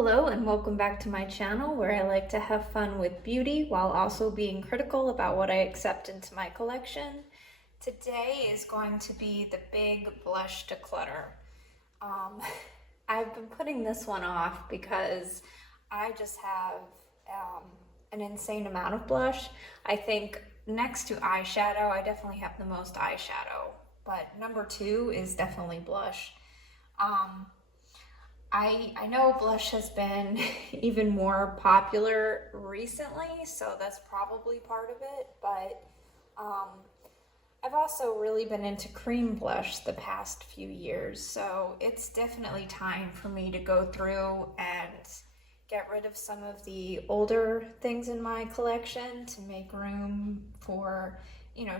Hello and welcome back to my channel where I like to have fun with beauty while also being critical about what I accept into my collection. Today is going to be the big blush declutter. I've been putting this one off because I just have an insane amount of blush. I think next to eyeshadow, I definitely have the most eyeshadow, but number two is definitely blush. I know blush has been even more popular recently, so that's probably part of it, but I've also really been into cream blush the past few years, so it's definitely time for me to go through and get rid of some of the older things in my collection to make room for,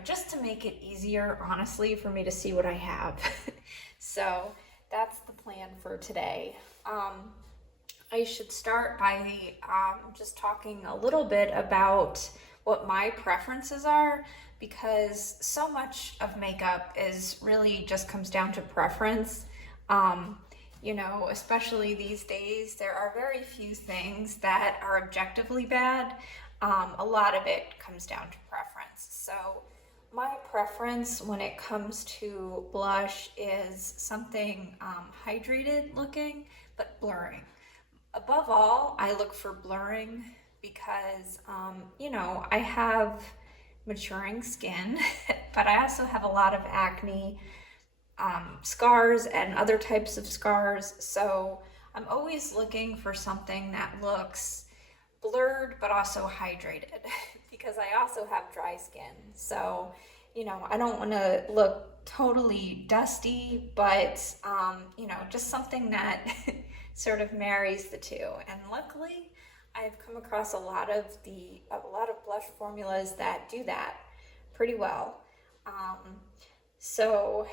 just to make it easier, honestly, for me to see what I have. So that's the plan for today. I should start by just talking a little bit about what my preferences are, because so much of makeup is really just comes down to preference. Especially these days, there are very few things that are objectively bad. A lot of it comes down to preference. So my preference when it comes to blush is something hydrated looking, but blurring. Above all, I look for blurring because, I have maturing skin, but I also have a lot of acne, scars and other types of scars. So I'm always looking for something that looks blurred, but also hydrated because I also have dry skin. So, I don't want to look totally dusty, but, just something that sort of marries the two. And luckily, I've come across a lot of blush formulas that do that pretty well. So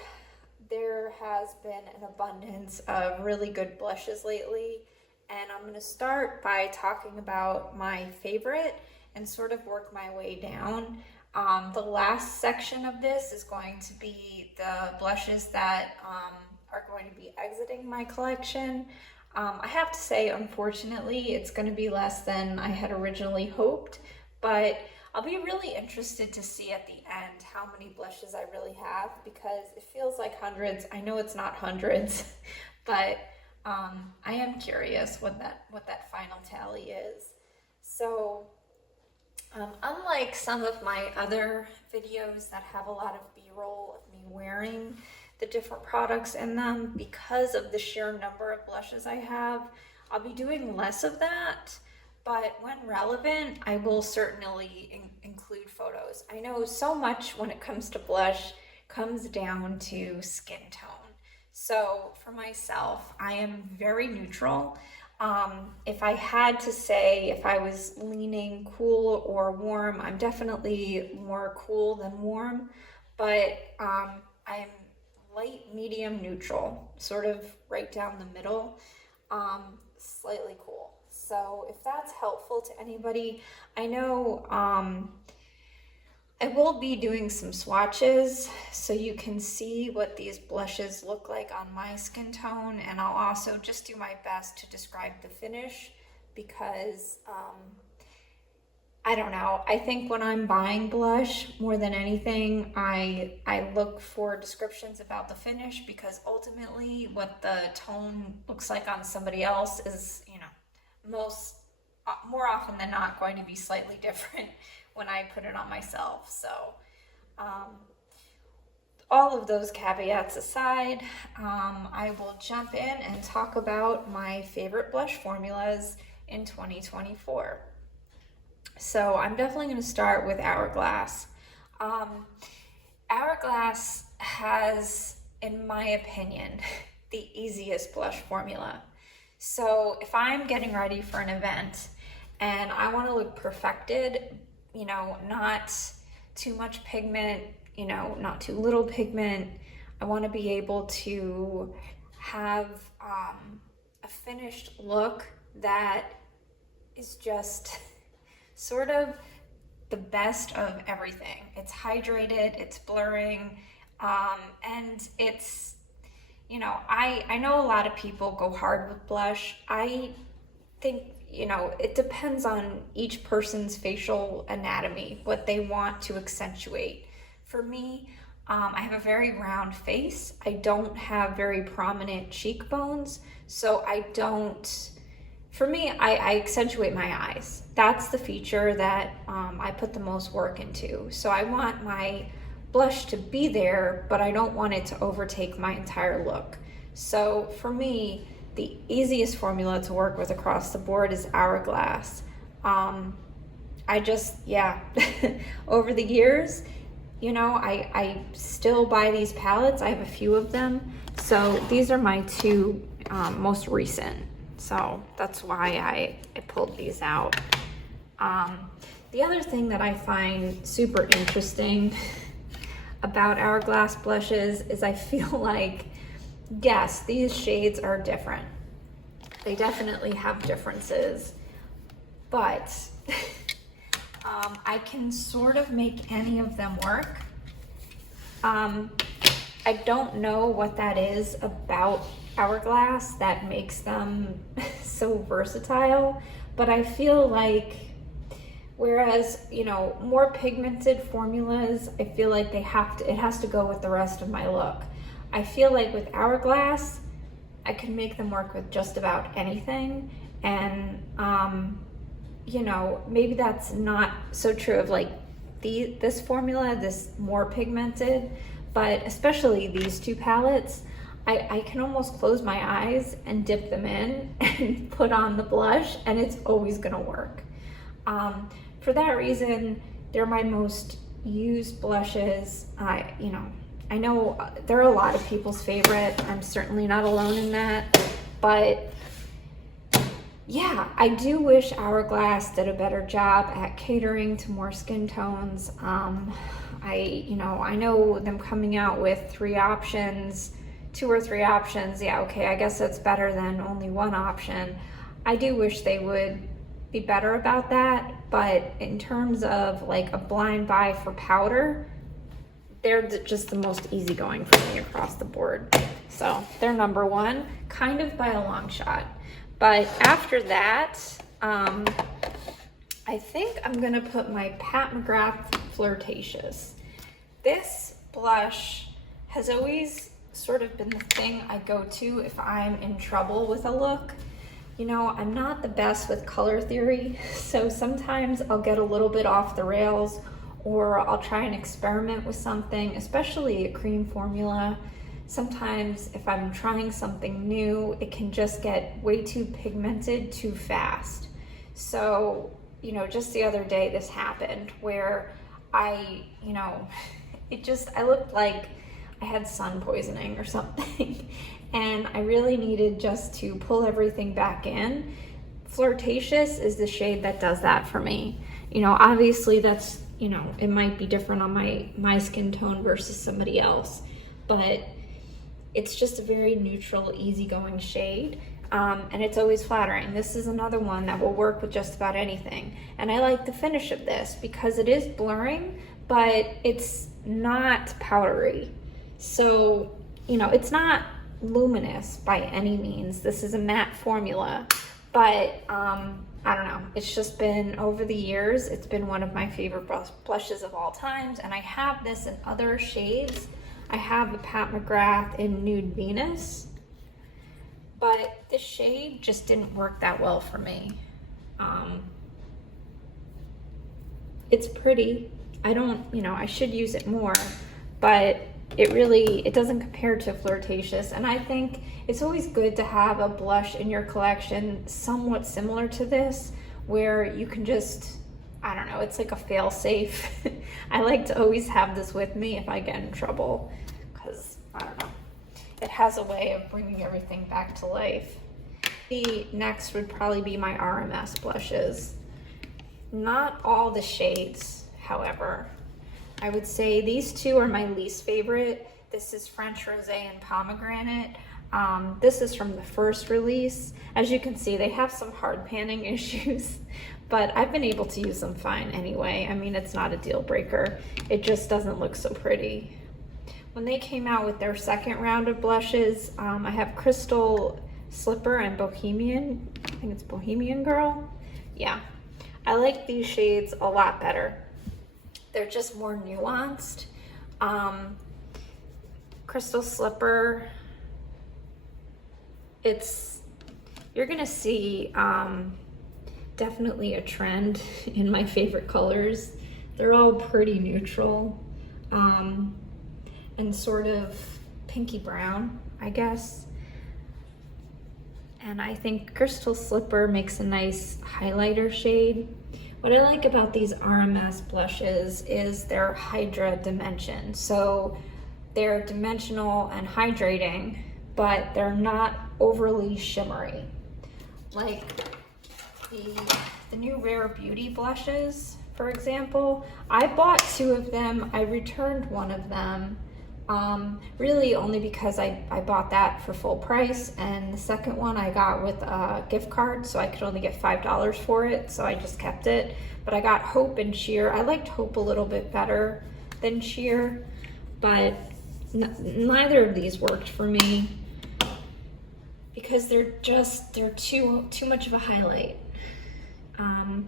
there has been an abundance of really good blushes lately, and I'm going to start by talking about my favorite and sort of work my way down. The last section of this is going to be the blushes that are going to be exiting my collection. I have to say, unfortunately, it's going to be less than I had originally hoped, but I'll be really interested to see at the end how many blushes I really have, because it feels like hundreds. I know it's not hundreds, but I am curious what that final tally is. So unlike some of my other videos that have a lot of B-roll of me wearing the different products in them, because of the sheer number of blushes I have, I'll be doing less of that. But when relevant, I will certainly include photos. I know so much when it comes to blush comes down to skin tone. So for myself, I am very neutral. If I had to say if I was leaning cool or warm, I'm definitely more cool than warm, but I'm light, medium, neutral, sort of right down the middle, slightly cool. So if that's helpful to anybody, I know I will be doing some swatches so you can see what these blushes look like on my skin tone, and I'll also just do my best to describe the finish because I don't know, I think when I'm buying blush more than anything, I look for descriptions about the finish, because ultimately what the tone looks like on somebody else is, more often than not going to be slightly different when I put it on myself. So all of those caveats aside, I will jump in and talk about my favorite blush formulas in 2024. So I'm definitely going to start with Hourglass. Hourglass has, in my opinion, the easiest blush formula. So if I'm getting ready for an event and I want to look perfected, not too much pigment, not too little pigment, I want to be able to have a finished look that is just sort of the best of everything. It's hydrated, it's blurring, and it's, I know a lot of people go hard with blush. I think, you know, it depends on each person's facial anatomy, what they want to accentuate. For me, I have a very round face. I don't have very prominent cheekbones, so for me, I accentuate my eyes. That's the feature that I put the most work into. So I want my blush to be there, but I don't want it to overtake my entire look. So for me, the easiest formula to work with across the board is Hourglass. Over the years, you know, I still buy these palettes. I have a few of them. So these are my two most recent. So that's why I pulled these out. The other thing that I find super interesting about Hourglass blushes is I feel like, yes, these shades are different. They definitely have differences, but I can sort of make any of them work. I don't know what that is about Hourglass that makes them so versatile, but I feel like, whereas, you know, more pigmented formulas, I feel like it has to go with the rest of my look. I feel like with Hourglass, I can make them work with just about anything. And, you know, maybe that's not so true of like this formula, this more pigmented, but especially these two palettes, I can almost close my eyes and dip them in and put on the blush, and it's always gonna work. For that reason, they're my most used blushes. I know they're a lot of people's favorite. I'm certainly not alone in that, but yeah, I do wish Hourglass did a better job at catering to more skin tones. I know them coming out with 2 or 3 options. Yeah, okay, I guess that's better than only one option. I do wish they would be better about that, but in terms of like a blind buy for powder, they're just the most easygoing for me across the board. So they're number one, kind of by a long shot. But after that, I think I'm gonna put my Pat McGrath Flirtatious. This blush has always sort of been the thing I go to if I'm in trouble with a look. You know, I'm not the best with color theory, so sometimes I'll get a little bit off the rails, or I'll try and experiment with something, especially a cream formula. Sometimes if I'm trying something new, it can just get way too pigmented too fast. So, you know, just the other day this happened where I looked like I had sun poisoning or something. And I really needed just to pull everything back in. Flirtatious is the shade that does that for me. You know, obviously that's, you know, it might be different on my skin tone versus somebody else, but it's just a very neutral, easygoing shade. And it's always flattering. This is another one that will work with just about anything. And I like the finish of this because it is blurring, but it's not powdery. So, you know, it's not luminous by any means. This is a matte formula, but I don't know, it's just been, over the years, it's been one of my favorite blushes of all times. And I have this in other shades. I have a Pat McGrath in Nude Venus, but this shade just didn't work that well for me. It's pretty. I should use it more, but it doesn't compare to Flirtatious. And I think it's always good to have a blush in your collection somewhat similar to this, where you can just, I don't know, it's like a fail safe. I like to always have this with me if I get in trouble, because, I don't know, it has a way of bringing everything back to life. The next would probably be my RMS blushes. Not all the shades, however. I would say these two are my least favorite. This is French Rosé and Pomegranate. This is from the first release. As you can see, they have some hard panning issues, but I've been able to use them fine anyway. I mean, it's not a deal breaker. It just doesn't look so pretty. When they came out with their second round of blushes, I have Crystal Slipper and Bohemian I think it's Bohemian Girl. Yeah, I like these shades a lot better. They're just more nuanced. Crystal Slipper, you're gonna see definitely a trend in my favorite colors. They're all pretty neutral and sort of pinky brown, I guess. And I think Crystal Slipper makes a nice highlighter shade. What I like about these RMS blushes is their Hydra dimension. So they're dimensional and hydrating, but they're not overly shimmery. Like the new Rare Beauty blushes, for example, I bought 2 of them. I returned one of them, really only because I bought that for full price, and the second one I got with a gift card, so I could only get $5 for it, so I just kept it. But I got Hope and Sheer. I liked Hope a little bit better than Sheer, but neither of these worked for me because they're too much of a highlight. I'm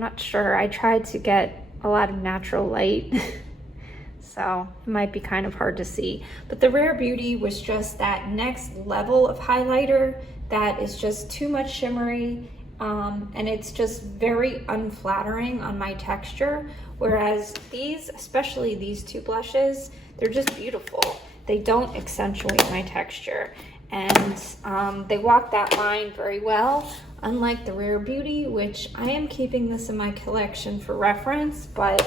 not sure. I tried to get a lot of natural light, so it might be kind of hard to see. But the Rare Beauty was just that next level of highlighter that is just too much shimmery, and it's just very unflattering on my texture. Whereas these, especially these 2 blushes, they're just beautiful. They don't accentuate my texture, and they walk that line very well. Unlike the Rare Beauty, which I am keeping this in my collection for reference, but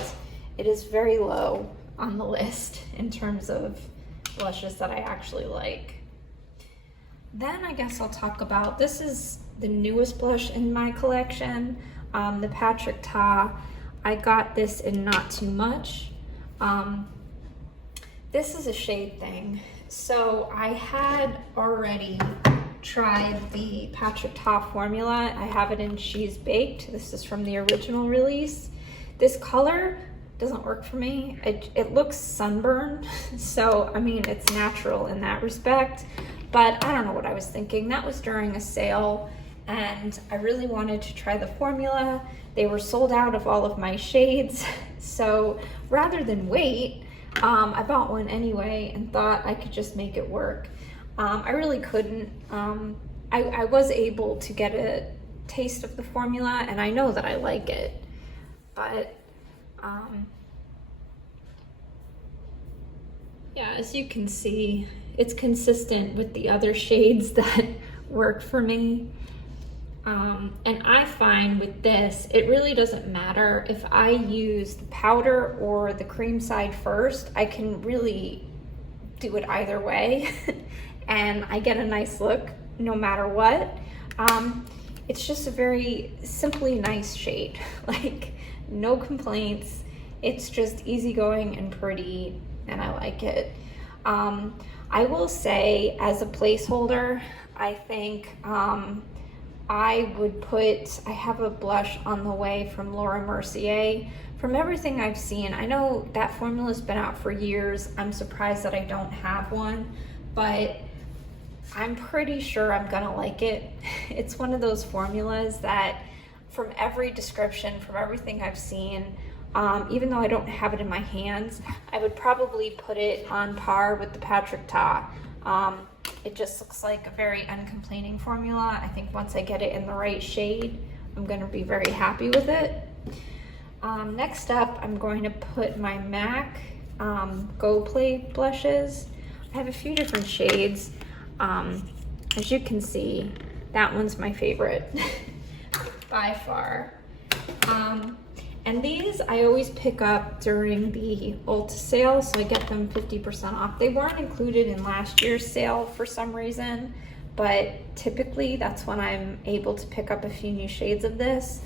it is very low on the list in terms of blushes that I actually like. Then I guess I'll talk about, this is the newest blush in my collection, the Patrick Ta. I got this in Not Too Much. This is a shade thing. So I had already tried the Patrick Ta formula. I have it in She's Baked. This is from the original release. This color doesn't work for me. It looks sunburned, so I mean, it's natural in that respect, but I don't know what I was thinking. That was during a sale, and I really wanted to try the formula. They were sold out of all of my shades, so rather than wait, I bought one anyway and thought I could just make it work. I really couldn't. I was able to get a taste of the formula, and I know that I like it, but yeah, as you can see, it's consistent with the other shades that work for me. And I find with this, it really doesn't matter if I use the powder or the cream side first. I can really do it either way and I get a nice look no matter what. It's just a very simply nice shade, like no complaints. It's just easygoing and pretty, and I like it. I will say, as a placeholder, I think I would put, I have a blush on the way from Laura Mercier. From everything I've seen, I know that formula's been out for years. I'm surprised that I don't have one, but I'm pretty sure I'm gonna like it. It's one of those formulas that, from every description, from everything I've seen, even though I don't have it in my hands, I would probably put it on par with the Patrick Ta. It just looks like a very uncomplaining formula. I think once I get it in the right shade, I'm gonna be very happy with it. Next up, I'm going to put my MAC Go Play blushes. I have a few different shades. As you can see, that one's my favorite by far. And these I always pick up during the Ulta sale, so I get them 50% off. They weren't included in last year's sale for some reason, but typically that's when I'm able to pick up a few new shades of this.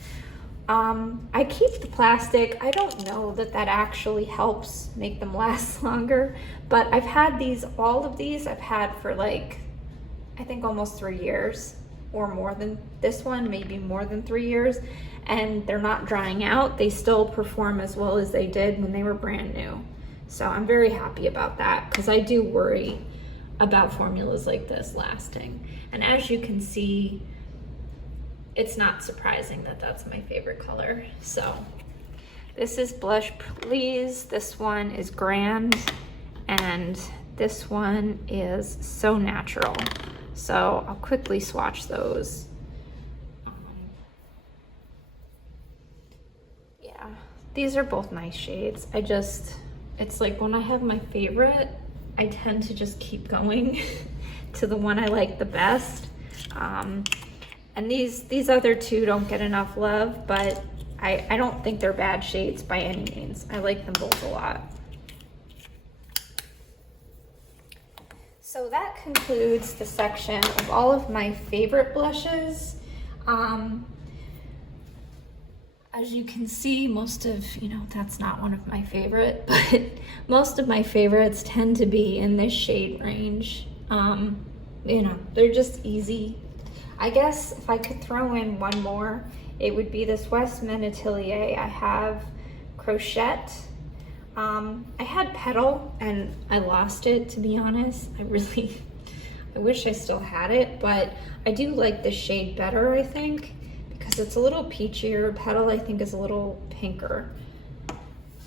I keep the plastic. I don't know that that actually helps make them last longer, but I've had these, all of these I've had for like, I think almost 3 years, or more than this one, maybe more than 3 years, and they're not drying out. They still perform as well as they did when they were brand new. So I'm very happy about that, because I do worry about formulas like this lasting. And as you can see, it's not surprising that that's my favorite color. So this is Blush Please, this one is Grand, and this one is So Natural. So I'll quickly swatch those. Yeah, these are both nice shades. It's like when I have my favorite, I tend to just keep going to the one I like the best. And these other two don't get enough love, but I don't think they're bad shades by any means. I like them both a lot. So that concludes the section of all of my favorite blushes. As you can see, most of, that's not one of my favorite, but most of my favorites tend to be in this shade range. They're just easy. I guess if I could throw in one more, it would be this Westman Atelier. I have Crochet. I had Petal and I lost it, to be honest. I wish I still had it, but I do like this shade better, I think, because it's a little peachier. Petal, I think, is a little pinker.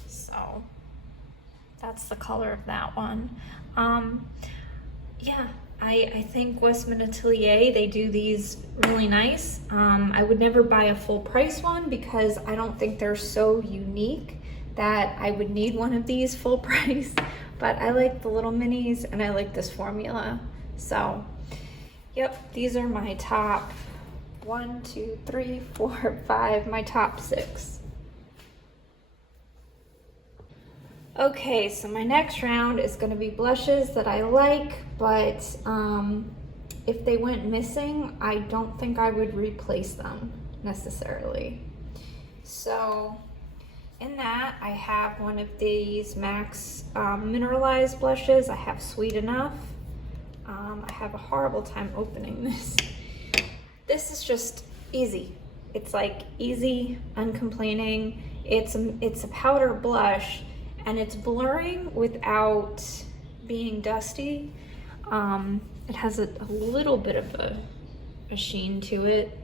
So that's the color of that one. Yeah, I think Westman Atelier, they do these really nice. I would never buy a full price one because I don't think they're so unique that I would need one of these full price, but I like the little minis and I like this formula. So, yep, these are my top 1, 2, 3, 4, 5, my top 6. Okay, so my next round is gonna be blushes that I like, but if they went missing, I don't think I would replace them necessarily. So in that, I have one of these MAC's mineralized blushes. I have Sweet Enough. I have a horrible time opening this. This is just easy. It's like easy, uncomplaining. It's a powder blush, and it's blurring without being dusty. It has a little bit of a sheen to it.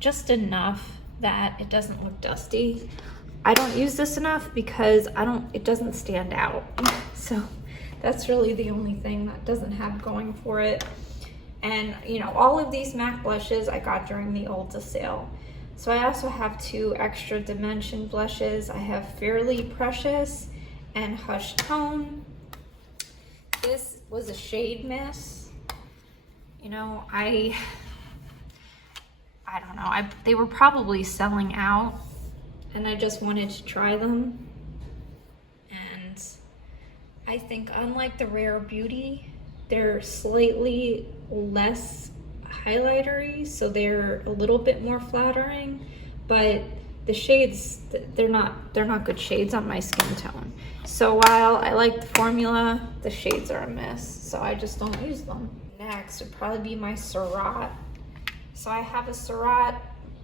Just enough that it doesn't look dusty. I don't use this enough because it doesn't stand out. So that's really the only thing that doesn't have going for it. And all of these MAC blushes I got during the Ulta sale. So I also have 2 extra dimension blushes. I have Fairly Precious and Hush Tone. This was a shade miss. I don't know, they were probably selling out and I just wanted to try them. And I think unlike the Rare Beauty, they're slightly less highlightery, so they're a little bit more flattering, but the shades, they're not good shades on my skin tone. So while I like the formula, the shades are a miss, so I just don't use them. Next would probably be my Surratt. So I have a Surratt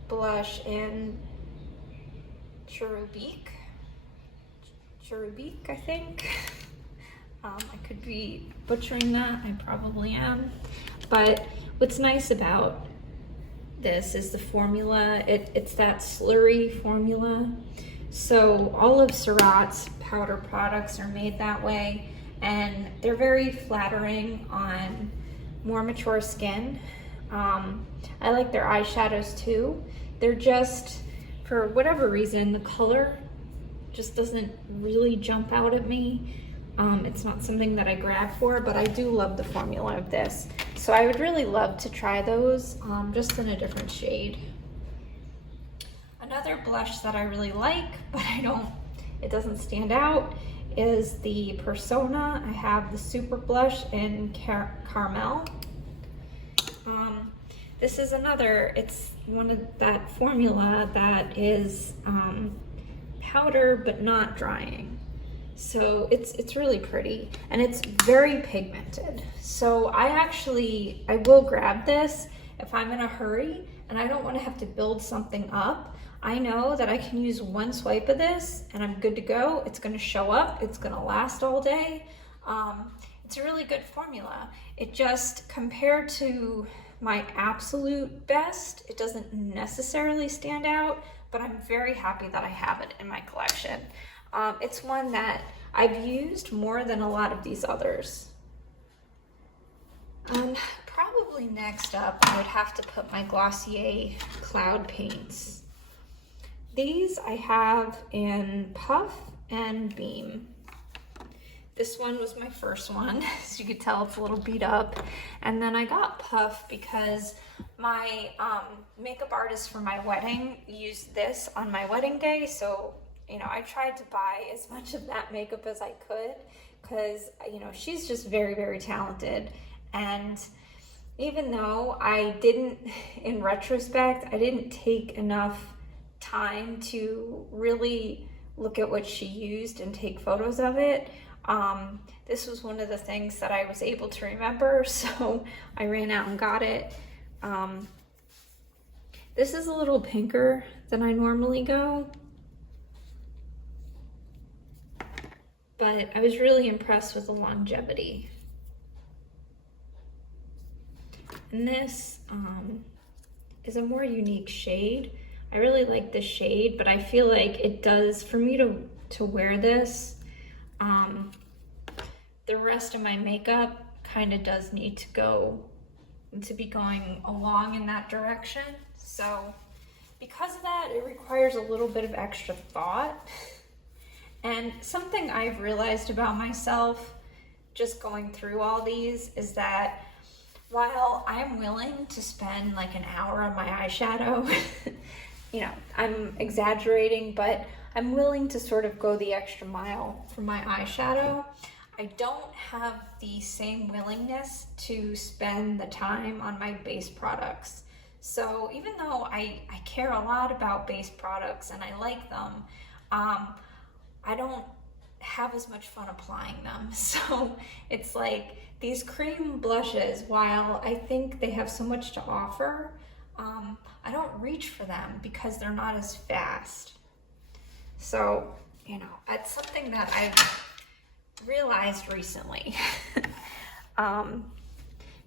blush in Cherubique, I think. I could be butchering that, I probably am. But what's nice about this is the formula. It's that slurry formula. So all of Surratt's powder products are made that way, and they're very flattering on more mature skin. I like their eyeshadows too. They're just, for whatever reason, the color just doesn't really jump out at me. It's not something that I grab for, but I do love the formula of this. So I would really love to try those, just in a different shade. Another blush that I really like, but it doesn't stand out, is the Persona. I have the Super Blush in Caramel. This is it's one of that formula that is powder but not drying. So it's really pretty and it's very pigmented. So I will grab this if I'm in a hurry and I don't want to have to build something up. I know that I can use one swipe of this and I'm good to go. It's going to show up. It's going to last all day. It's a really good formula. It just, compared to my absolute best, it doesn't necessarily stand out, but I'm very happy that I have it in my collection. It's one that I've used more than a lot of these others. Probably next up, I would have to put my Glossier Cloud Paints. These I have in Puff and Beam. This one was my first one, as you could tell it's a little beat up. And then I got Puff because my makeup artist for my wedding used this on my wedding day. So, you know, I tried to buy as much of that makeup as I could because, you know, she's just very, very talented. And even though I didn't, in retrospect, I didn't take enough time to really look at what she used and take photos of it, this was one of the things that I was able to remember, so I ran out and got it. This is a little pinker than I normally go, but I was really impressed with the longevity. And this is a more unique shade. I really like this shade, but I feel like it does, for me to wear this, the rest of my makeup kind of does need to be going along in that direction. So because of that, it requires a little bit of extra thought. And something I've realized about myself just going through all these is that while I'm willing to spend like an hour on my eyeshadow, you know, I'm exaggerating, but I'm willing to sort of go the extra mile for my eyeshadow. I don't have the same willingness to spend the time on my base products. So even though I care a lot about base products and I like them, I don't have as much fun applying them. So it's like these cream blushes, while I think they have so much to offer, I don't reach for them because they're not as fast. So, you know, that's something that I've realized recently.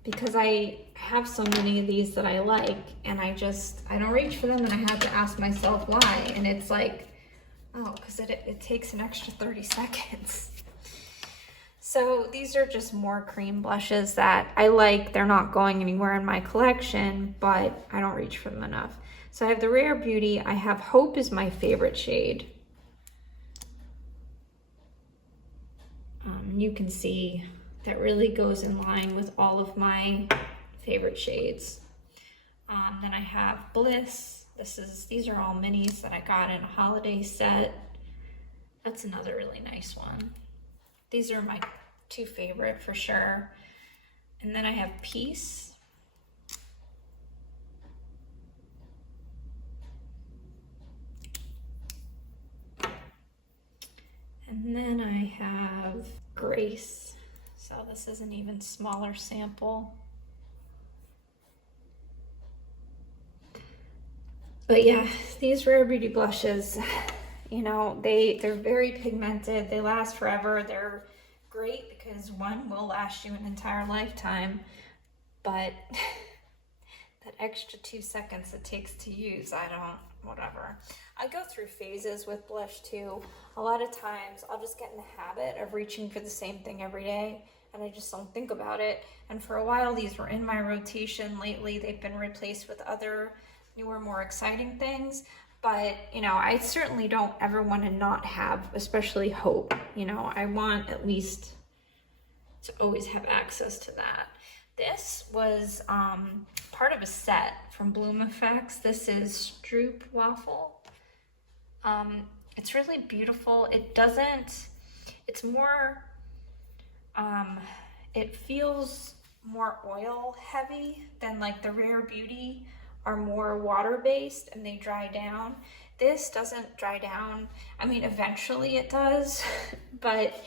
Because I have so many of these that I like, and I don't reach for them, and I have to ask myself why. And it's like, oh, because it takes an extra 30 seconds. So these are just more cream blushes that I like. They're not going anywhere in my collection, but I don't reach for them enough. So I have the Rare Beauty. I have Hope is my favorite shade. You can see that really goes in line with all of my favorite shades. Then I have Bliss. These are all minis that I got in a holiday set. That's another really nice one. These are my two favorite for sure. And then I have Peace. And then I have Grace. So this is an even smaller sample. But yeah, these Rare Beauty blushes, you know, they're very pigmented. They last forever. They're great because one will last you an entire lifetime, but that extra 2 seconds it takes to use, whatever. I go through phases with blush too. A lot of times I'll just get in the habit of reaching for the same thing every day, and I just don't think about it. And for a while, these were in my rotation. Lately, they've been replaced with other newer, more exciting things. But, you know, I certainly don't ever want to not have, especially Hope. You know, I want at least to always have access to that. This was part of a set from Bloom Effects. This is Droop Waffle. It's really beautiful. It's more, it feels more oil heavy than like the Rare Beauty are more water-based and they dry down. This doesn't dry down. I mean, eventually it does, but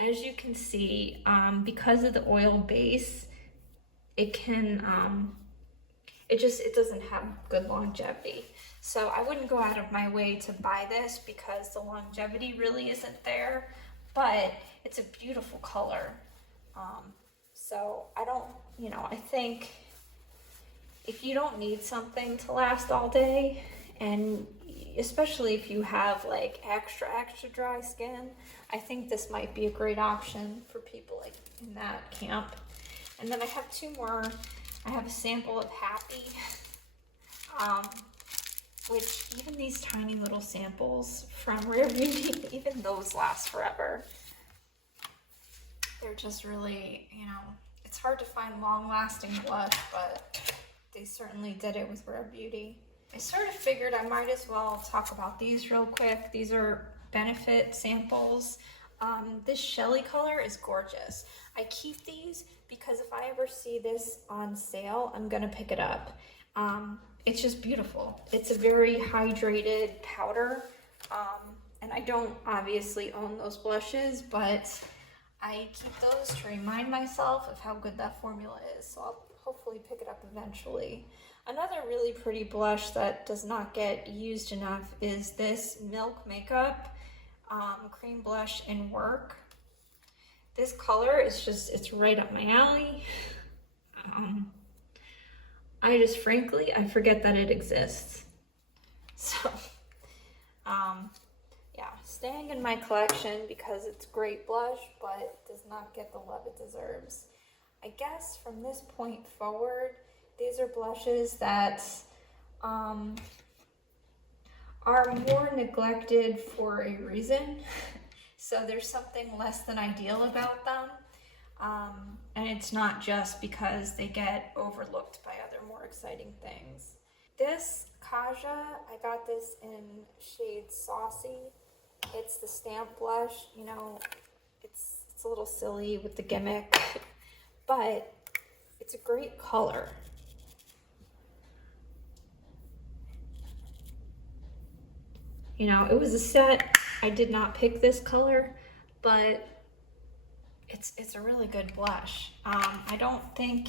as you can see, because of the oil base, it doesn't have good longevity. So I wouldn't go out of my way to buy this because the longevity really isn't there, but it's a beautiful color. So I don't, you know, I think if you don't need something to last all day, and especially if you have like extra dry skin, I think this might be a great option for people like in that camp. And then I have two more. I have a sample of Happy, which even these tiny little samples from Rare Beauty, even those last forever. They're just really, you know, it's hard to find long-lasting blush, but they certainly did it with Rare Beauty. I sort of figured I might as well talk about these real quick. These are Benefit samples. This Shelly color is gorgeous. I keep these because if I ever see this on sale, I'm gonna pick it up. It's just beautiful. It's a very hydrated powder, and I don't obviously own those blushes, but I keep those to remind myself of how good that formula is, so I'll hopefully pick it up eventually. Another really pretty blush that does not get used enough is this Milk Makeup cream blush in Work. This color is just, it's right up my alley. Frankly, I forget that it exists. So, yeah, staying in my collection because it's great blush, but does not get the love it deserves. I guess from this point forward, these are blushes that are more neglected for a reason. So there's something less than ideal about them. And it's not just because they get overlooked by other more exciting things. This Kaja, I got this in shade Saucy. It's the stamp blush, you know, it's a little silly with the gimmick, but it's a great color. You know, it was a set. I did not pick this color, but it's a really good blush. I don't think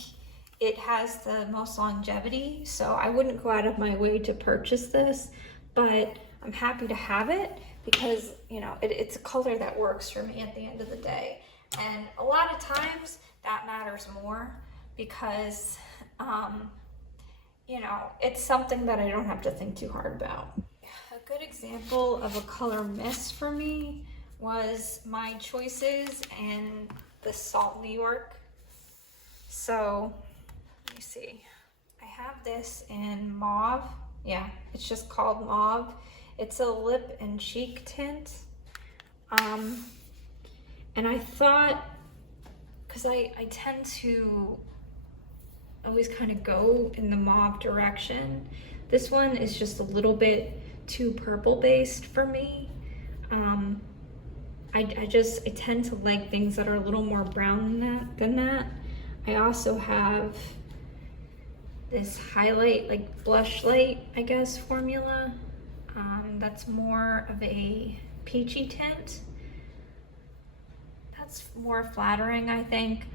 it has the most longevity, so I wouldn't go out of my way to purchase this, but I'm happy to have it because, you know, it's a color that works for me at the end of the day. And a lot of times that matters more because, you know, it's something that I don't have to think too hard about. A good example of a color miss for me was my choices in the Salt New York. So, let me see. I have this in mauve. Yeah, it's just called mauve. It's a lip and cheek tint. And I thought, because I tend to always kind of go in the mauve direction. This one is just a little bit too purple based for me. I tend to like things that are a little more brown than that. I also have this highlight, like blush light, I guess, formula. That's more of a peachy tint. That's more flattering, I think.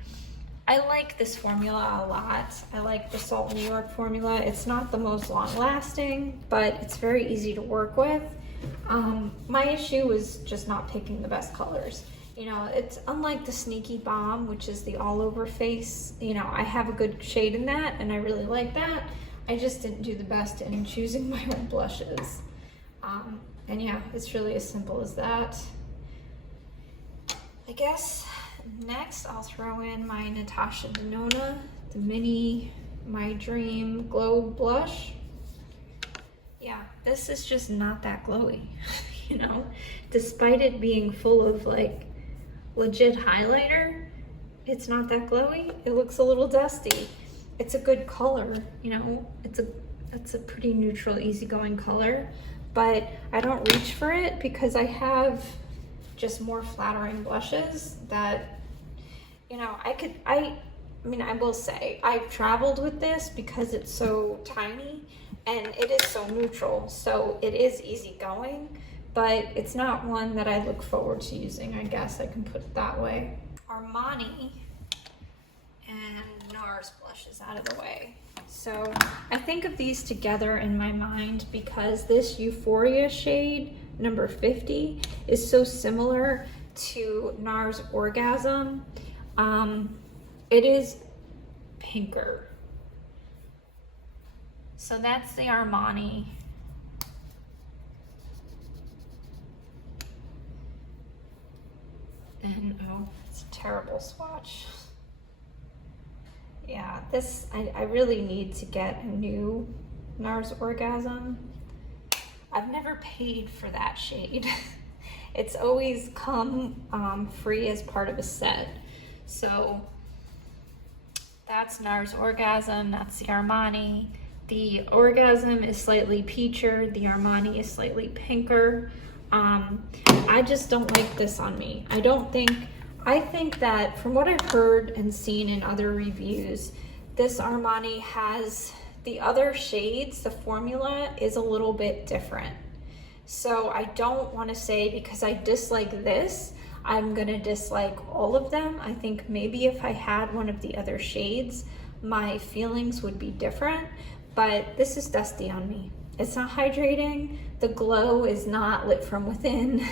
I like this formula a lot. I like the Salt New York formula. It's not the most long lasting, but it's very easy to work with. My issue was just not picking the best colors. You know, it's unlike the Sneaky Bomb, which is the all over face. You know, I have a good shade in that and I really like that. I just didn't do the best in choosing my own blushes. And yeah, it's really as simple as that. I guess next I'll throw in my Natasha Denona, the mini My Dream Glow Blush. Yeah, this is just not that glowy, you know? Despite it being full of like legit highlighter, it's not that glowy. It looks a little dusty. It's a good color, you know? It's a pretty neutral, easygoing color, but I don't reach for it because I have just more flattering blushes that, you know, I mean, I will say I've traveled with this because it's so tiny and it is so neutral, so it is easygoing, but it's not one that I look forward to using, I guess I can put it that way. Armani and Nars blushes out of the way. So I think of these together in my mind because this Euphoria shade, number 50, is so similar to NARS Orgasm. It is pinker. So that's the Armani. And oh, it's a terrible swatch. Yeah, this, I really need to get a new NARS Orgasm. I've never paid for that shade. It's always come free as part of a set. So that's NARS Orgasm, that's the Armani. The Orgasm is slightly peacher, the Armani is slightly pinker. I just don't like this on me. I think that from what I've heard and seen in other reviews, this Armani has the other shades, the formula is a little bit different. So I don't want to say because I dislike this, I'm gonna dislike all of them. I think maybe if I had one of the other shades, my feelings would be different, but this is dusty on me. It's not hydrating. The glow is not lit from within.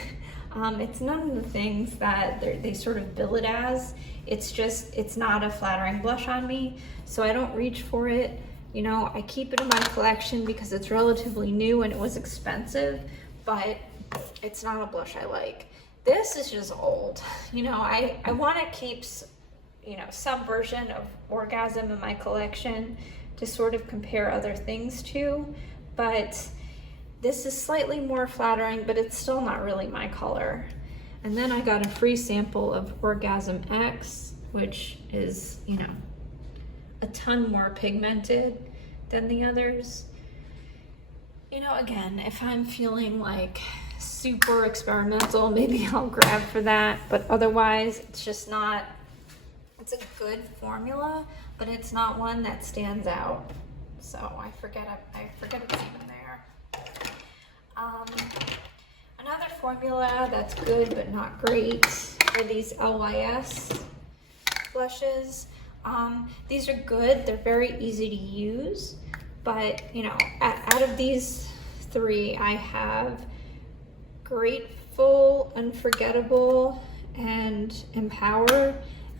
It's none of the things that they sort of bill it as. It's just, it's not a flattering blush on me, so I don't reach for it. You know, I keep it in my collection because it's relatively new and it was expensive, but it's not a blush I like. This is just old. You know, I want to keep, you know, some version of Orgasm in my collection to sort of compare other things to, but this is slightly more flattering, but it's still not really my color. And then I got a free sample of Orgasm X, which is, you know, a ton more pigmented than the others. You know, again, if I'm feeling like super experimental, maybe I'll grab for that, but otherwise it's just not, it's a good formula, but it's not one that stands out. So I forget it's even there. Another formula that's good but not great are these LYS blushes. These are good, they're very easy to use, but you know, out of these three, I have Grateful, Unforgettable, and Empower,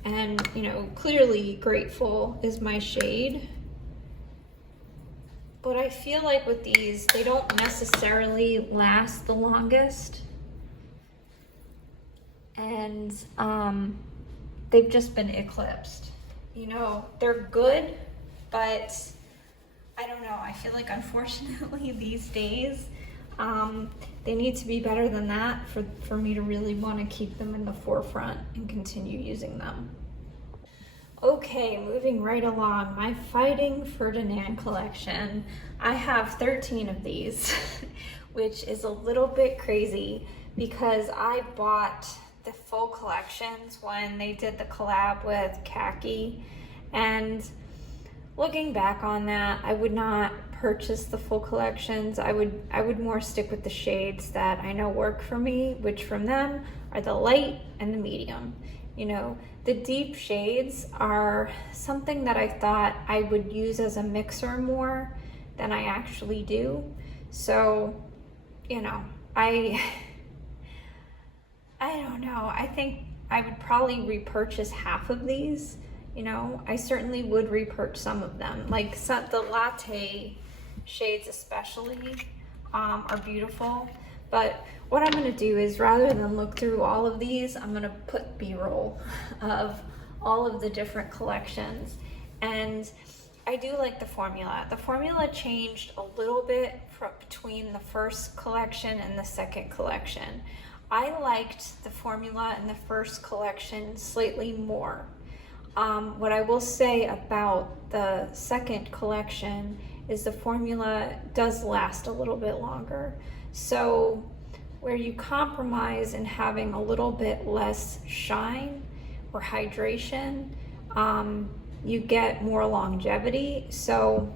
and you know, clearly Grateful is my shade. But I feel like with these, they don't necessarily last the longest. And they've just been eclipsed. You know, they're good, but I don't know. I feel like unfortunately these days, they need to be better than that for me to really want to keep them in the forefront and continue using them. Okay, moving right along, my Fighting Ferdinand collection. I have 13 of these, which is a little bit crazy because I bought the full collections when they did the collab with Khaki, and looking back on that, I would not purchase the full collections. I would more stick with the shades that I know work for me, which from them are the light and the medium. You know, the deep shades are something that I thought I would use as a mixer more than I actually do. So, you know, I don't know. I think I would probably repurchase half of these. You know, I certainly would repurchase some of them. Like the latte shades especially are beautiful. But what I'm gonna do is, rather than look through all of these, I'm gonna put B-roll of all of the different collections. And I do like the formula. The formula changed a little bit between the first collection and the second collection. I liked the formula in the first collection slightly more. What I will say about the second collection is the formula does last a little bit longer. So where you compromise in having a little bit less shine or hydration, you get more longevity. So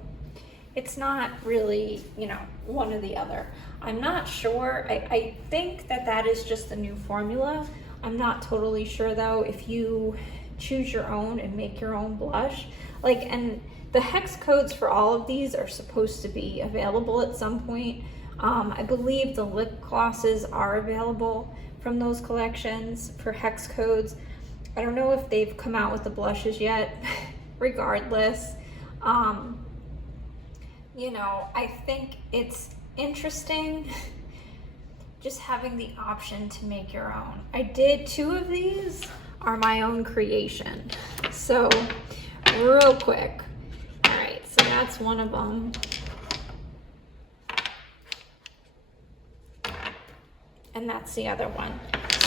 it's not really, you know, one or the other. I'm not sure. I think that is just the new formula. I'm not totally sure though if you choose your own and make your own blush. Like, and the hex codes for all of these are supposed to be available at some point. I believe the lip glosses are available from those collections for hex codes. I don't know if they've come out with the blushes yet. Regardless, you know, I think it's interesting just having the option to make your own. I did 2 of these are my own creation. So real quick. All right, so that's one of them. And that's the other one.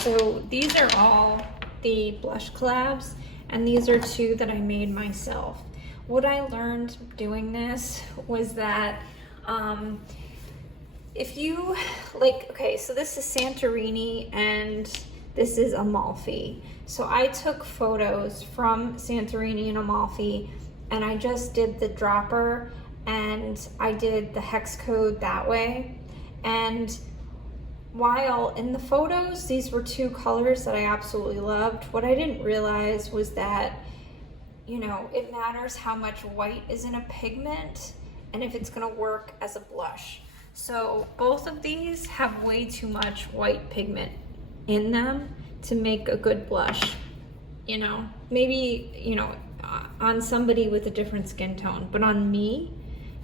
So these are all the blush collabs, and these are 2 that I made myself. What I learned doing this was that if you like, okay, so this is Santorini and this is Amalfi. So I took photos from Santorini and Amalfi, and I just did the dropper and I did the hex code that way. And while in the photos, these were 2 colors that I absolutely loved, what I didn't realize was that, you know, it matters how much white is in a pigment and if it's gonna work as a blush. So both of these have way too much white pigment in them to make a good blush. You know, maybe, you know, on somebody with a different skin tone, but on me,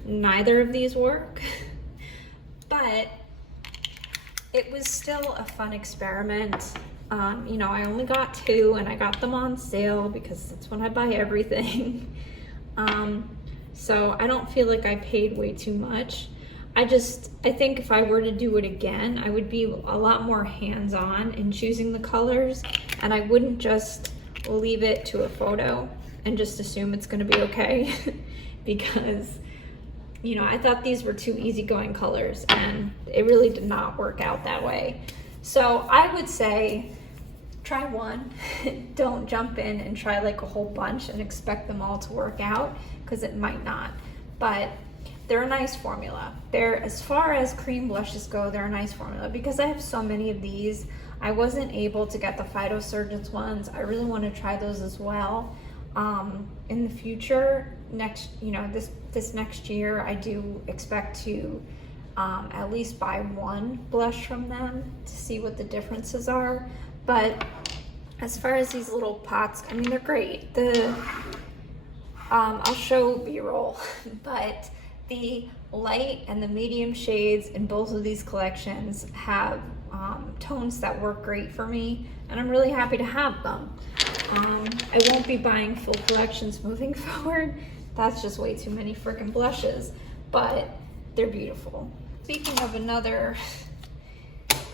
neither of these work. But it was still a fun experiment. You know, I only got 2 and I got them on sale because that's when I buy everything. So I don't feel like I paid way too much. I think if I were to do it again, I would be a lot more hands-on in choosing the colors, and I wouldn't just leave it to a photo and just assume it's gonna be okay. Because, you know, I thought these were 2 easygoing colors and it really did not work out that way. So I would say try one. Don't jump in and try like a whole bunch and expect them all to work out, because it might not. But they're a nice formula. They're, as far as cream blushes go, they're a nice formula. Because I have so many of these, I wasn't able to get the Phytosurgence ones. I really want to try those as well. In the future, this next year, I do expect to at least buy 1 blush from them to see what the differences are. But as far as these little pots, I mean, they're great. I'll show B-roll, but the light and the medium shades in both of these collections have tones that work great for me, and I'm really happy to have them. I won't be buying full collections moving forward. That's just way too many freaking blushes, but they're beautiful. Speaking of another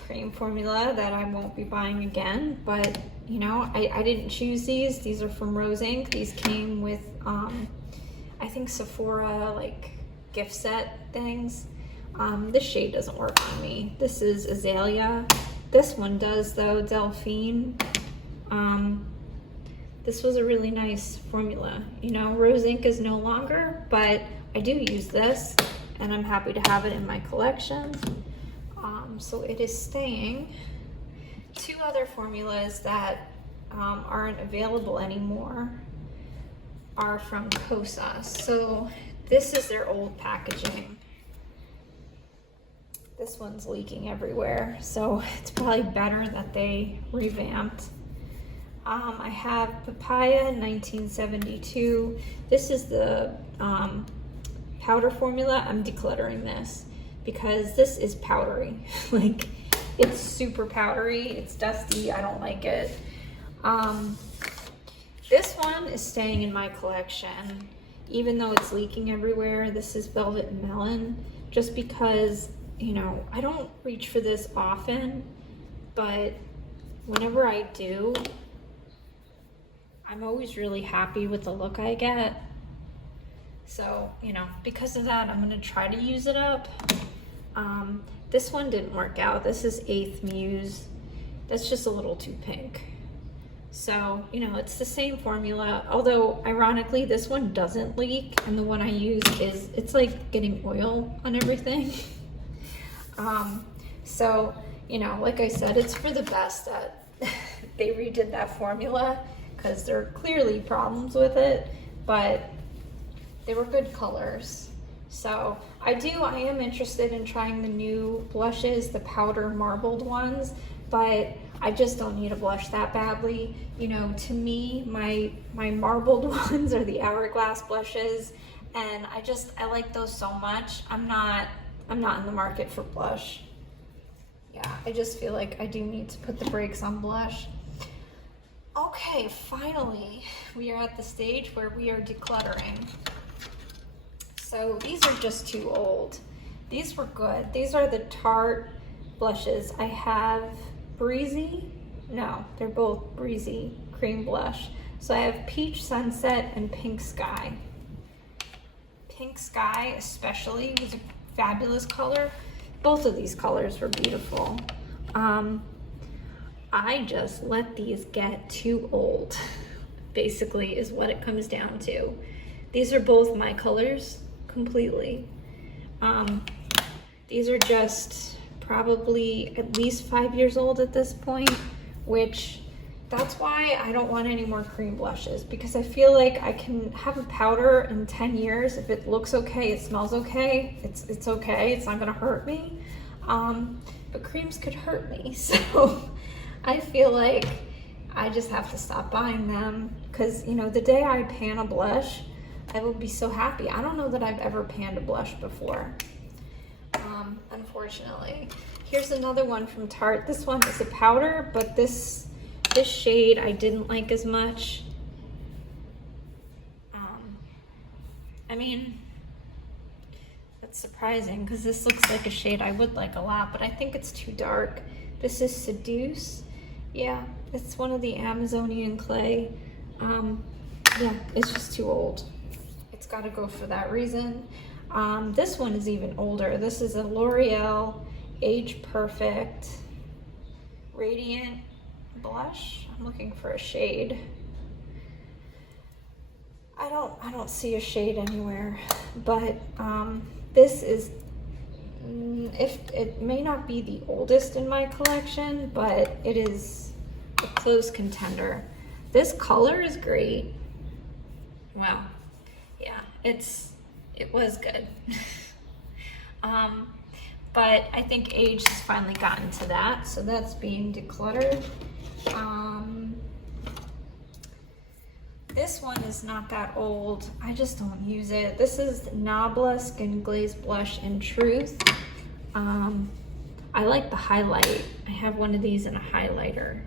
cream formula that I won't be buying again, but you know, I didn't choose these. These are from Rose Inc. These came with, I think Sephora, like, gift set things. This shade doesn't work on me. This is Azalea. This one does though, Delphine. This was a really nice formula. You know, Rose Inc. is no longer, but I do use this and I'm happy to have it in my collection. So it is staying. 2 other formulas that aren't available anymore are from Kosas. So this is their old packaging. This one's leaking everywhere, so it's probably better that they revamped. I have Papaya 1972. This is the powder formula. I'm decluttering this because this is powdery. Like, it's super powdery, it's dusty, I don't like it. This one is staying in my collection, even though it's leaking everywhere. This is Velvet Melon, just because, you know, I don't reach for this often, but whenever I do, I'm always really happy with the look I get. So, you know, because of that, I'm gonna try to use it up. This one didn't work out. This is 8th Muse. That's just a little too pink. So, you know, it's the same formula, although ironically this one doesn't leak, and the one I use is, it's like getting oil on everything. So, you know, like I said, it's for the best that they redid that formula, because there are clearly problems with it, but they were good colors. So I am interested in trying the new blushes, the powder marbled ones, but I just don't need a blush that badly. You know, to me, my marbled ones are the Hourglass blushes, and I like those so much. I'm not in the market for blush. Yeah, I just feel like I do need to put the brakes on blush. Okay, finally, we are at the stage where we are decluttering. So these are just too old. These were good. These are the Tarte blushes. I have Breezy. No, they're both Breezy cream blush. So I have Peach Sunset and Pink Sky. Pink Sky especially was a fabulous color. Both of these colors were beautiful. I just let these get too old, basically, is what it comes down to. These are both my colors completely. These are just probably at least 5 years old at this point, which that's why I don't want any more cream blushes, because I feel like I can have a powder in 10 years. If it looks okay, it smells okay, it's okay, it's not gonna hurt me. But creams could hurt me, so I feel like I just have to stop buying them, because, you know, the day I pan a blush, I will be so happy. I don't know that I've ever panned a blush before, unfortunately. Here's another one from Tarte. This one is a powder, but this shade I didn't like as much. I mean, that's surprising, because this looks like a shade I would like a lot, but I think it's too dark. This is Seduce. Yeah, it's one of the Amazonian clay. Yeah, it's just too old. It's got to go for that reason. This one is even older. This is a Loreal Age Perfect Radiant Blush. I'm looking for a shade. I don't see a shade anywhere, but this is, if it may not be the oldest in my collection, but it is a close contender. This color is great. Wow. Yeah, it was good. But I think age has finally gotten to that, so that's being decluttered. This one is not that old. I just don't use it. This is Nabla Skin Glaze Blush in Truth. I like the highlight. I have one of these in a highlighter.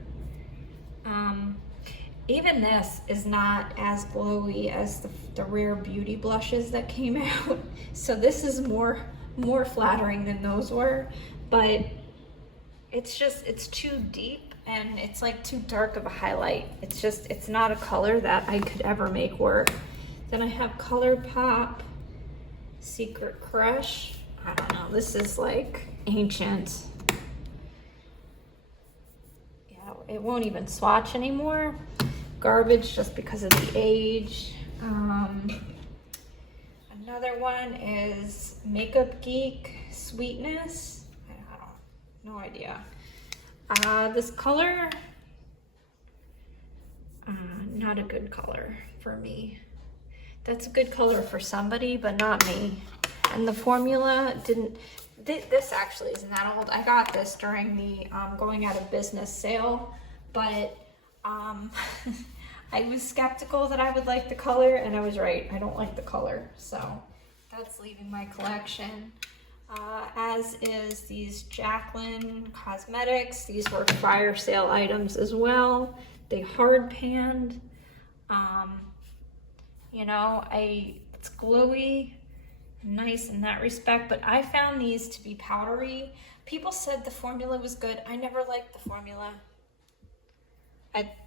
Even this is not as glowy as the Rare Beauty blushes that came out. So this is more flattering than those were, but it's too deep and it's like too dark of a highlight. It's not a color that I could ever make work. Then I have Colorpop Secret Crush. I don't know, this is like ancient. Yeah, it won't even swatch anymore. Garbage just because of the age. Another one is Makeup Geek Sweetness. No idea. This color, not a good color for me. That's a good color for somebody, but not me. And the formula didn't, this actually isn't that old. I got this during the going out of business sale, but I was skeptical that I would like the color, and I was right. I don't like the color, so that's leaving my collection. As is these Jaclyn Cosmetics. These were fire sale items as well. They hard panned. You know, it's glowy, nice in that respect, but I found these to be powdery. People said the formula was good. I never liked the formula.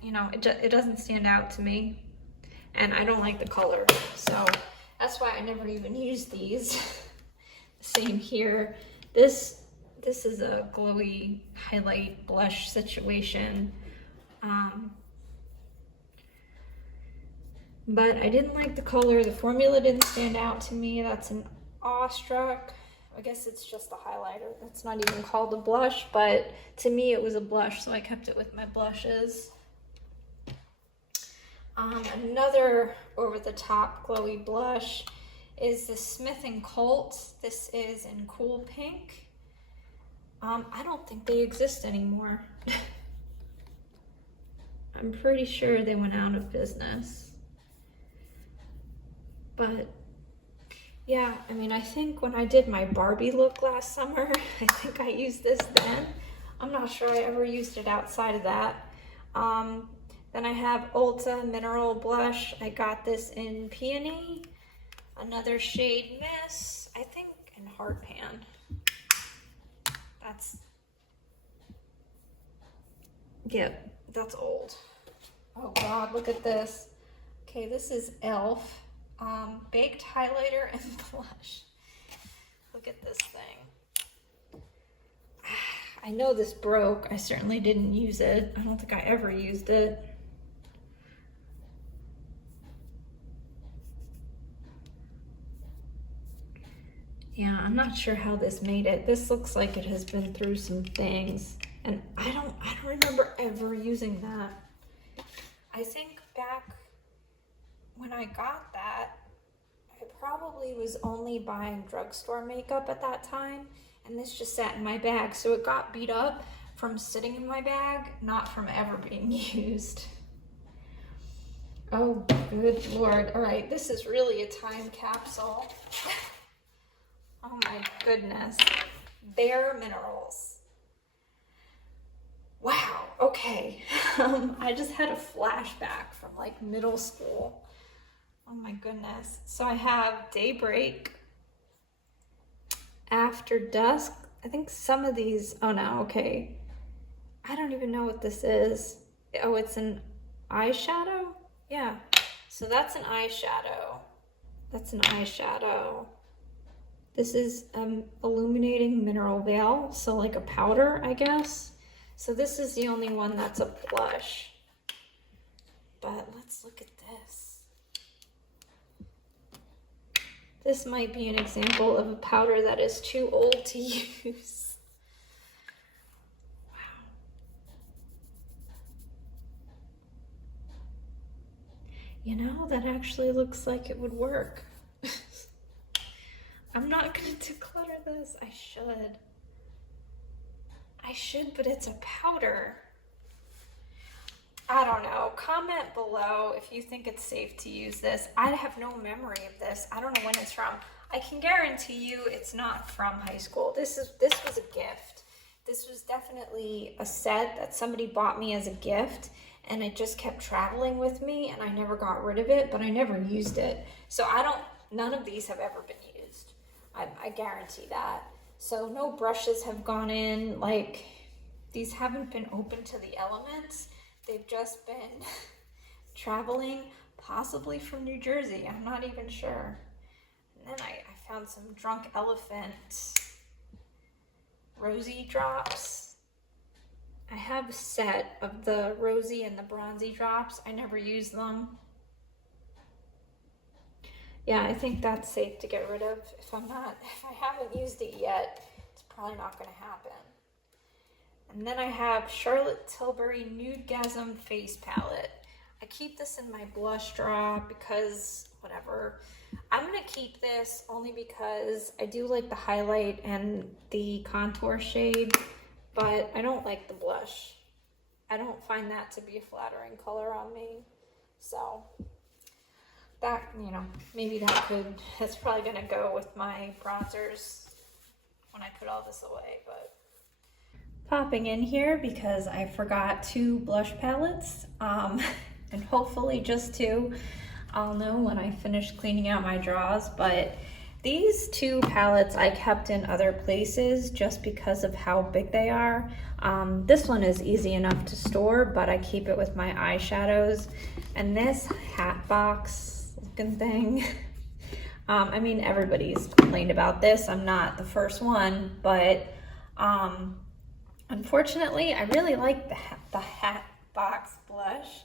You know, it doesn't stand out to me, and I don't like the color, so that's why I never even used these. Same here. This is a glowy highlight blush situation, but I didn't like the color. The formula didn't stand out to me. That's an Awestruck. I guess it's just a highlighter. It's not even called a blush, but to me it was a blush, so I kept it with my blushes. Another over-the-top glowy blush is the Smith & Colt. This is in Cool Pink. I don't think they exist anymore. I'm pretty sure they went out of business. But yeah, I mean, I think when I did my Barbie look last summer, I think I used this then. I'm not sure I ever used it outside of that. Then I have Ulta Mineral Blush. I got this in Peony. Another shade Miss, I think in Hard Pan. That's old. Oh God, look at this. Okay, this is e.l.f. Baked highlighter and blush. Look at this thing. I know this broke. I certainly didn't use it. I don't think I ever used it. Yeah, I'm not sure how this made it. This looks like it has been through some things. And I don't remember ever using that. I think back when I got that, I probably was only buying drugstore makeup at that time, and this just sat in my bag. So it got beat up from sitting in my bag, not from ever being used. Oh, good Lord. All right, this is really a time capsule. Oh my goodness. Bare Minerals. Wow, okay. I just had a flashback from like middle school. Oh my goodness. So I have Daybreak, After Dusk. I think some of these, oh no, okay. I don't even know what this is. Oh, it's an eyeshadow? Yeah, so that's an eyeshadow. That's an eyeshadow. This is Illuminating Mineral Veil, so like a powder, I guess. So this is the only one that's a blush. But let's look at this. This might be an example of a powder that is too old to use. Wow. You know, that actually looks like it would work. I'm not gonna declutter this. I should, but it's a powder. I don't know. Comment below if you think it's safe to use this. I have no memory of this. I don't know when it's from. I can guarantee you it's not from high school. This was a gift. This was definitely a set that somebody bought me as a gift, and it just kept traveling with me, and I never got rid of it, but I never used it. So none of these have ever been used. I guarantee that. So no brushes have gone in. Like, these haven't been open to the elements. They've just been traveling, possibly from New Jersey. I'm not even sure. And then I found some Drunk Elephant Rosy drops. I have a set of the rosy and the bronzy drops. I never use them. Yeah, I think that's safe to get rid of. If I haven't used it yet, it's probably not going to happen. And then I have Charlotte Tilbury Nudegasm Face Palette. I keep this in my blush drawer because whatever. I'm going to keep this only because I do like the highlight and the contour shade, but I don't like the blush. I don't find that to be a flattering color on me. So that, you know, maybe that's probably going to go with my bronzers when I put all this away. But popping in here because I forgot 2 blush palettes, and hopefully just 2. I'll know when I finish cleaning out my drawers, but these 2 palettes I kept in other places just because of how big they are. This one is easy enough to store, but I keep it with my eyeshadows. And this hat box looking thing, I mean, everybody's complained about this. I'm not the first one, but unfortunately, I really like the hat box blush.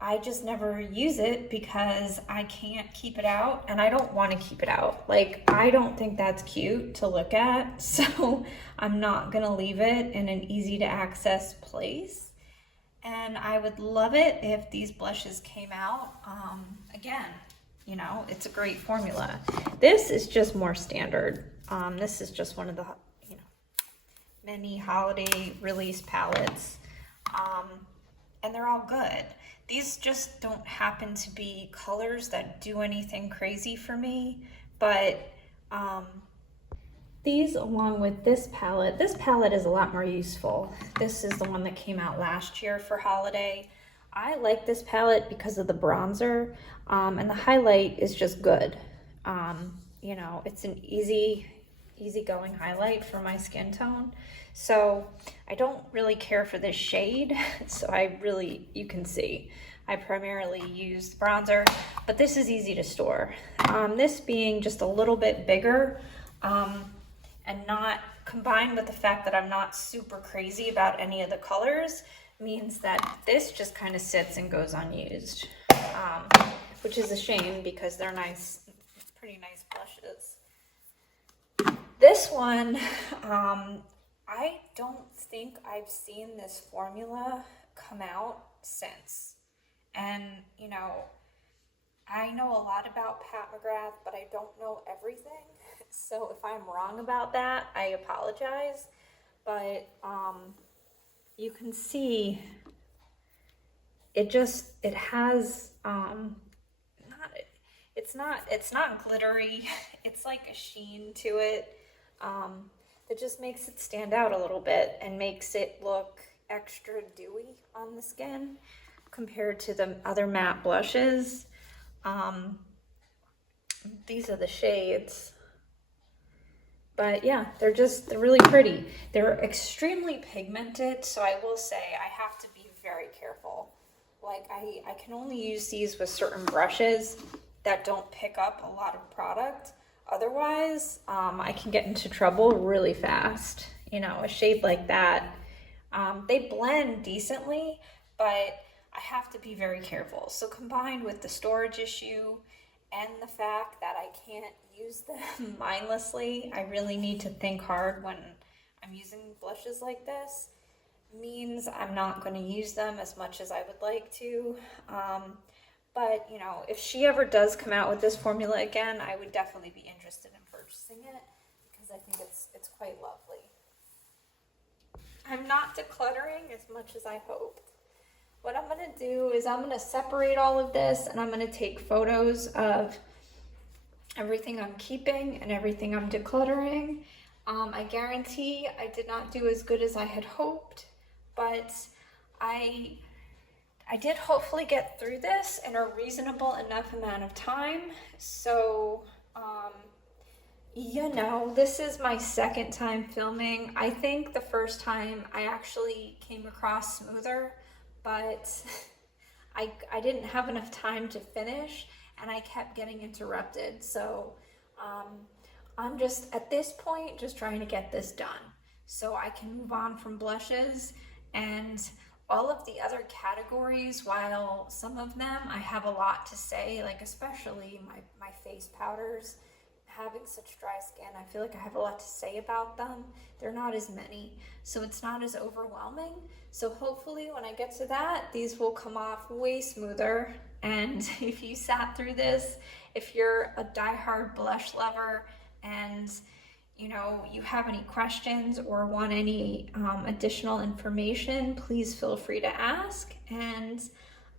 I just never use it because I can't keep it out, and I don't want to keep it out. Like, I don't think that's cute to look at, so I'm not gonna leave it in an easy to access place. And I would love it if these blushes came out. Again, you know, it's a great formula. This is just more standard. This is just one of the, you know, many holiday release palettes. and they're all good. These just don't happen to be colors that do anything crazy for me, but these, along with this palette is a lot more useful. This is the one that came out last year for holiday. I like this palette because of the bronzer, and the highlight is just good. You know, it's an easygoing highlight for my skin tone. So I don't really care for this shade. So you can see, I primarily use the bronzer, but this is easy to store. This being just a little bit bigger, and not combined with the fact that I'm not super crazy about any of the colors, means that this just kind of sits and goes unused, which is a shame because they're nice, pretty nice blushes. This one, I don't think I've seen this formula come out since. And, you know, I know a lot about Pat McGrath, but I don't know everything. So if I'm wrong about that, I apologize. But you can see it has it's not glittery. It's like a sheen to it that just makes it stand out a little bit and makes it look extra dewy on the skin compared to the other matte blushes. These are the shades. But yeah, they're really pretty. They're extremely pigmented, so I will say I have to be very careful. Like I can only use these with certain brushes that don't pick up a lot of product. Otherwise, I can get into trouble really fast. You know, a shade like that, they blend decently, but I have to be very careful. So combined with the storage issue and the fact that I can't use them mindlessly, I really need to think hard when I'm using blushes like this, means I'm not going to use them as much as I would like to. But, you know, if she ever does come out with this formula again, I would definitely be interested in purchasing it because I think it's quite lovely. I'm not decluttering as much as I hoped. What I'm going to do is I'm going to separate all of this and I'm going to take photos of everything I'm keeping and everything I'm decluttering. I guarantee I did not do as good as I had hoped, but I did hopefully get through this in a reasonable enough amount of time. So, you know, this is my second time filming. I think the first time I actually came across smoother, but I didn't have enough time to finish and I kept getting interrupted. So I'm just, at this point, just trying to get this done so I can move on from blushes. And all of the other categories, while some of them I have a lot to say, like especially my face powders, having such dry skin, I feel like I have a lot to say about them. They're not as many, so it's not as overwhelming. So hopefully when I get to that, these will come off way smoother. And if you sat through this, if you're a diehard blush lover and you know, you have any questions or want any additional information, please feel free to ask. And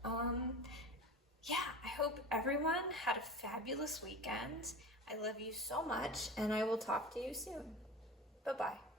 yeah, I hope everyone had a fabulous weekend. I love you so much, and I will talk to you soon. Bye-bye.